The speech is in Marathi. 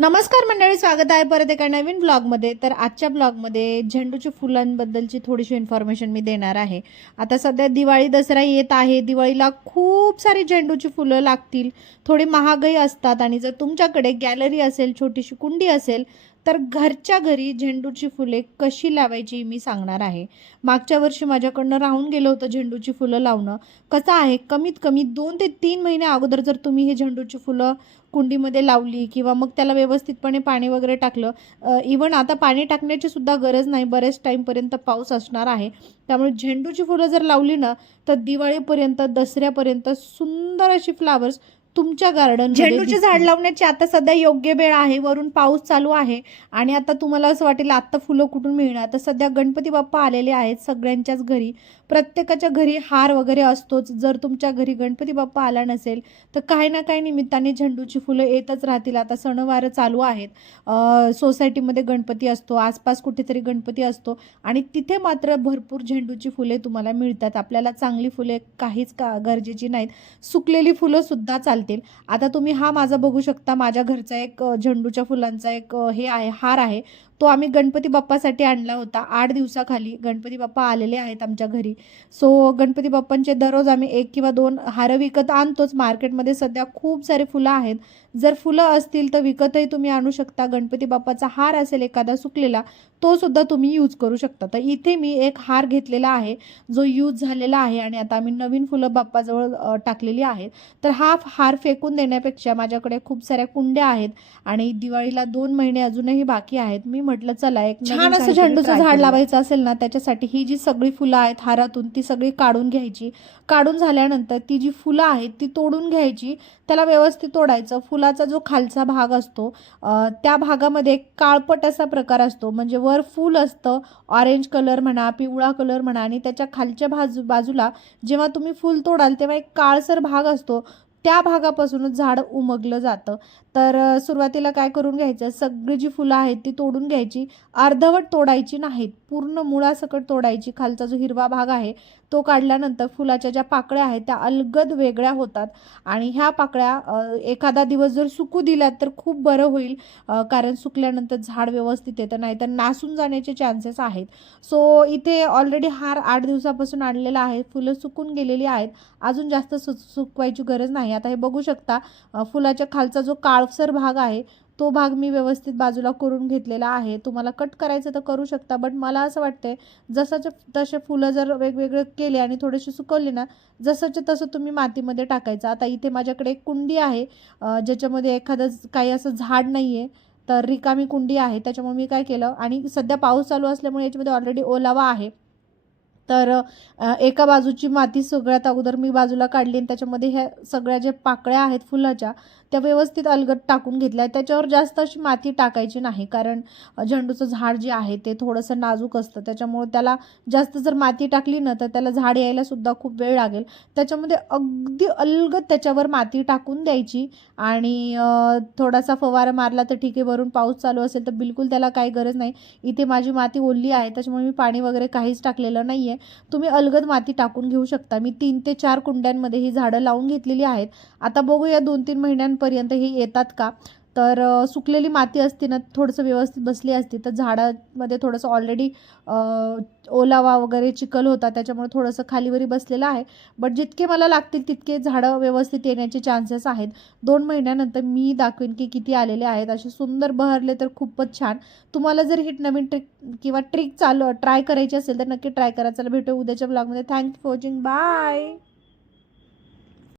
नमस्कार मंडळी स्वागत आहे परत एका नवीन ब्लॉगमध्ये तर आजच्या ब्लॉगमध्ये झेंडूच्या फुलांबद्दलची थोडीशी इन्फॉर्मेशन मी देणार आहे. आता सध्या दिवाळी दसरा येत आहे. दिवाळीला खूप सारी झेंडूची फुलं लागतील. थोडी महागही असतात आणि जर तुमच्याकडे गॅलरी असेल छोटीशी कुंडी असेल तर घरच्या घरी झेंडूची फुले कशी लावायची मी सांगणार आहे. मागच्या वर्षी माझ्याकडनं राहून गेलं होतं झेंडूची फुलं लावणं. कसं आहे कमीत कमी दोन ते तीन महिने अगोदर जर तुम्ही हे झेंडूची फुलं कुंडीमध्ये लावली किंवा मग त्याला व्यवस्थितपणे पाणी वगैरे टाकलं इवन आता पाणी टाकण्याची सुद्धा गरज नाही बरेच टाईमपर्यंत पाऊस असणार आहे. त्यामुळे झेंडूची फुलं जर लावली ना तर दिवाळीपर्यंत दसऱ्यापर्यंत सुंदर अशी फ्लावर्स तुमच्या गार्डन झेंडूचे झाड लावण्याची आता सध्या योग्य वेळ आहे. वरून पाऊस चालू आहे. आणि आता तुम्हाला असं वाटेल आत्ता फुलं कुठून मिळणार? तर सध्या गणपती बाप्पा आलेले आहेत सगळ्यांच्याच घरी. प्रत्येकाच्या घरी हार वगैरे असतोच. जर तुमच्या घरी गणपती बाप्पा आला नसेल तर काही ना काही निमित्ताने झेंडूची फुलं येतच राहतील. आता सणवार चालू आहेत. सोसायटीमध्ये गणपती असतो. आसपास कुठेतरी गणपती असतो. आणि तिथे मात्र भरपूर झेंडूची फुले तुम्हाला मिळतात. आपल्याला चांगली फुले काहीच का गरजेची नाहीत. सुकलेली फुलं सुद्धा चालतील. आता तुम्ही हा माझा बघू शकता माझ्या घरचा एक झेंडूच्या फुलांचा एक हे आहे हार आहे. तो आम्ही गणपती बाप्पासाठी आणला होता. आठ दिवसाखाली गणपती बाप्पा आलेले आहेत आमच्या घरी. सो गणपती बाप्पांचे दररोज आम्ही एक किंवा दोन हार विकत आणतोच. मार्केटमध्ये सध्या खूप सारे फुलं आहेत. जर फुलं असतील तर विकतही तुम्ही आणू शकता. गणपती बाप्पाचा हार असेल एखादा सुकलेला तो सुद्धा तुम्ही यूज करू शकता. तर इथे मी एक हार घेतलेला आहे जो यूज झालेला आहे आणि आता आम्ही नवीन फुलं बाप्पाजवळ टाकलेली आहेत. तर हा हार फेकून देण्यापेक्षा माझ्याकडे खूप साऱ्या कुंड्या आहेत आणि दिवाळीला दोन महिने अजूनही बाकी आहेत. मी म्हटलं चला एक छान असं झेंडूचं झाड लावायचं असेल ना त्याच्यासाठी ही जी सगळी फुलं आहेत हारातून ती सगळी काढून घ्यायची. काढून झाल्यानंतर ती जी फुलं आहेत ती तोडून घ्यायची. त्याला व्यवस्थित तोडायचं. फुलाचा जो खालचा भाग असतो त्या भागामध्ये काळपट असा प्रकार असतो. म्हणजे वर फूल असतं ऑरेंज कलर म्हणा पिवळा कलर म्हणा आणि त्याच्या खालच्या बाजू बाजूला जेव्हा तुम्ही फूल तोडाल तेव्हा एक काळसर भाग असतो. त्या भागापासूनच झाड उमगलं जातं. तर सुरुवातीला काय करून घ्यायचं? सगळी जी फुलं आहेत ती तोडून घ्यायची. अर्धवट तोडायची नाहीत. पूर्ण मुळासकट तोडायची खालचा जो हिरवा भाग आहे तो काढल्यानंतर फुलाच्या ज्या पाकळ्या आहेत त्या अलगद वेगळ्या होतात. आणि ह्या पाकळ्या एखादा दिवस जर सुकू दिल्यात तर खूप बरं होईल कारण सुकल्यानंतर झाड व्यवस्थित येतं नाही तर नासून जाण्याचे चान्सेस आहेत. सो इथे ऑलरेडी हार आठ दिवसापासून आणलेला आहे फुलं सुकून गेलेली आहेत. अजून जास्त सु सुकवायची गरज नाही. आता हे बघू शकता फुलाच्या खालचा जो काळसर भाग आहे तो भाग मी व्यवस्थित बाजूला करून घेतलेला आहे. तुम्हाला कट करायचं तर करू शकता बट मला असं वाटते जसंचे तसे फुलं जर वेगवेगळे केले आणि थोडेसे सुकवले ना जसंचे तसं तुम्ही मातीमध्ये टाकायचं. आता इथे माझ्याकडे एक कुंडी आहे ज्याच्यामध्ये एखादं काही असं झाड नाही आहे तर रिकामी कुंडी आहे. त्याच्यामुळे मी काय केलं आणि सध्या पाऊस चालू असल्यामुळे याच्यामध्ये ऑलरेडी ओलावा आहे. तर एका बाजूची माती सगळ्यात अगोदर मी बाजूला काढली आणि त्याच्यामध्ये ह्या सगळ्या ज्या पाकळ्या आहेत फुलाच्या त्या व्यवस्थित अलगद टाकून घेतल्या. त्याच्यावर जास्त अशी माती टाकायची नाही. कारण झेंडूचं झाड जे आहे ते थोडंसं नाजूक असतं. त्याच्यामुळे त्याला जास्त जर माती टाकली ना तर त्याला झाड यायला सुद्धा खूप वेळ लागेल. त्याच्यामध्ये अगदी अलगद त्याच्यावर माती टाकून द्यायची आणि थोडासा फवारा मारला तर ठीक आहे. वरून पाऊस चालू असेल तर बिलकुल त्याला काही गरज नाही. इथे माझी माती ओलली आहे. त्याच्यामुळे मी पाणी वगैरे काहीच टाकलेलं नाही आहे तुम्ही अलगद माती टाकून घेऊ शकता. मी तीन ते चार कुंड्यांमध्ये ही झाडं लावून घेतलेली आहेत. आता बघूया दोन तीन पर्यंत हे येतात का? तर सुकलेली माती असते ना थोडंसं व्यवस्थित बसली असती तर झाडामध्ये थोडंसं ऑलरेडी ओलावा वगैरे चिखल होता त्याच्यामुळे थोडंसं खालीवरी बसलेलं आहे. बट जितके मला लागतील तितके झाडं व्यवस्थित येण्याचे चान्सेस आहेत. दोन महिन्यानंतर मी दाखवेन की किती आलेले आहेत. असे सुंदर बहरले तर खूपच छान. तुम्हाला जर ही नवीन ट्रिक किंवा ट्रिक चालू ट्राय करायची असेल तर नक्की ट्राय करा. चला भेटू उद्याच्या ब्लॉगमध्ये थँक्यू फॉर वॉचिंग बाय